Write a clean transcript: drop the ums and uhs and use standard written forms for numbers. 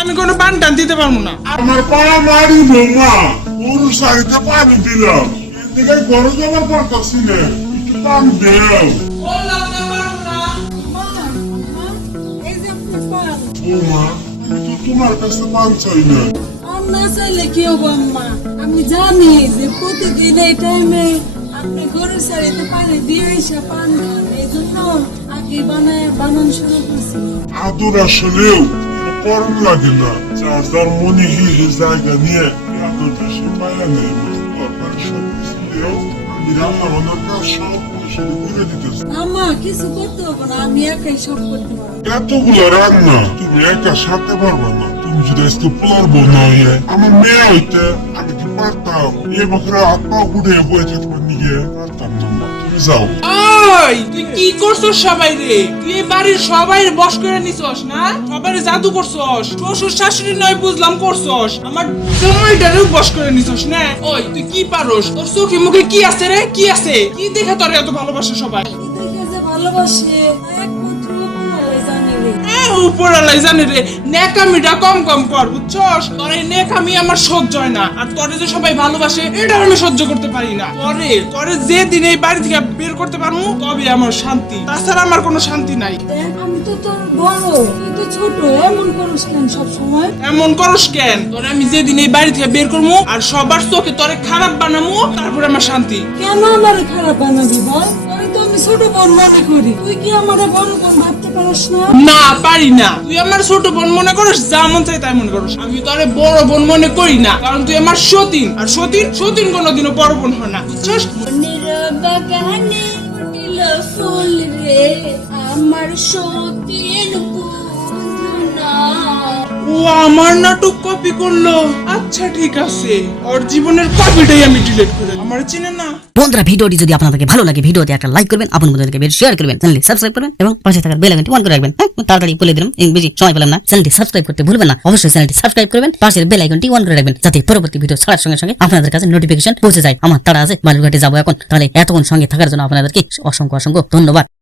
আমি কোনো পান টান দিতে পারবো না। আমার পাড়া মারি বৌমা ওর শাড়িতে পানি দিলাম এদিকে ঘরে যাবার পারতাছি না, একটু পান দেও। বৌমা কিন্তু তোমার কাছে পান চাই না। না চাইলে কি হবো আম্মা? আমি জানি যে প্রতিদিন এই টাইমে আপনি গরুর শাড়িতে পানি দিয়ে এসে পান দেন, এই জন্য আগে বানান শুরু করছি। আদর আসলেও করম লাগে না, যার যার মনে হিসে জায়গা নিয়ে আদর বেশি পায়া নেই। দরকার সব কিছু দেও, আমি রান্না বান্নার কাজ সব কিছু করে দিতেছি। আম্মা কিছু করতে হবে না, আমি একাই সব করতে পারবো। এতগুলো রান্না তুমি একা সারতে পারবে না। তুমি যদি আজকে পোলার বউ না হয়ে আমার মেয়ে হইতে আমি কি পারতাম এ বছরে হাত পা উঠে বয়ে থাকবে নিয়ে পারতাম না। তুমি যাও। ওই তুই কি করছস সবাই রে? তুই এই বাড়ির সবাই বশ করে নিছস না? সবাই জাদু করছস, শ্বশুর শাশুড়ি নয় বুঝলাম করছস, আমার সময়টারেও বশ করে নিছস না? ওই তুই কি পারস? তোর চোখে মুখে কি আছে রে? কি আছে? কি দেখে তোর এত ভালোবাসে সবাই? কি দেখে যে ভালোবাসে একমাত্র উপরওয়ালাই জানে রে। উপরালাই জানে রে। নেকামিটা কম কম কর, বুঝছস? তোর এই নেকামি আমার সহ্য হয় না। আর তোরে যে সবাই ভালোবাসে এটা আমি সহ্য করতে পারি না। তোরে যে দিন এই বাড়ি থেকে বের করতে পারবো তবে আমার শান্তি, তাছাড়া আমার কোনো শান্তি নাই। দেখ আমি তো তোর বড়, তুই তো ছোট, এমন করিস কেন সব সময়? এমন করস কেন? তোরে আমি যেদিন এই বাড়ি থেকে বের করবো আর সবার চোখে তোরে খারাপ বানাবো তারপরে আমার শান্তি। কেন আমার খারাপ বানাবি বল? তোরে তো আমি ছোট বোন মনে করি, তুই কি আমার বড় বোন ভাবতে পারিস না? না পারি না। তুই আমার ছোট বোন মনে করিস, যা মন চাই তাই মনে করিস। আমি তোরে বড় বোন মনে করি না, কারণ তুই আমার সতীন, আর সতীন কোনোদিনও বড় বোন হয় না, বুঝছস? মনের বাগানে ফুটিল ফুল রে, আমার সতীন বন্ধুনা। ও আমার নাটক কপি করলো। আচ্ছা ঠিক আছে, ওর জীবনের কপিটাই আমি ডিলিট করে দিই। আমার চিনে না। বন্ধুরা ভিডিওটি যদি আপনাদেরকে ভালো লাগে ভিডিওতে একটা লাইক করবেন, আপনার বন্ধুদেরকে শেয়ার করবেন, চ্যানেলটি সাবস্ক্রাইব করবেন এবং পাশে থাকা বেল আইকনটি অন করে রাখবেন। তাড়াতাড়ি বলে দিলাম, বেশি সময় পেলাম না। চ্যানেলটি সাবস্ক্রাইব করতে ভুলবেন না, অবশ্যই চ্যানেলটি সাবস্ক্রাইব করবেন, পাশের বেল আইকনটি অন করে রাখবেন যাতে পরবর্তী ভিডিও ছাড়ার সঙ্গে সঙ্গে আপনাদের কাছে নোটিফিকেশন পৌঁছে যায়। আমার তাড়া আছে, বালুরঘাটে যাবো এখন। তাহলে এতক্ষণ সঙ্গে থাকার জন্য আপনাদেরকে অসংখ্য ধন্যবাদ।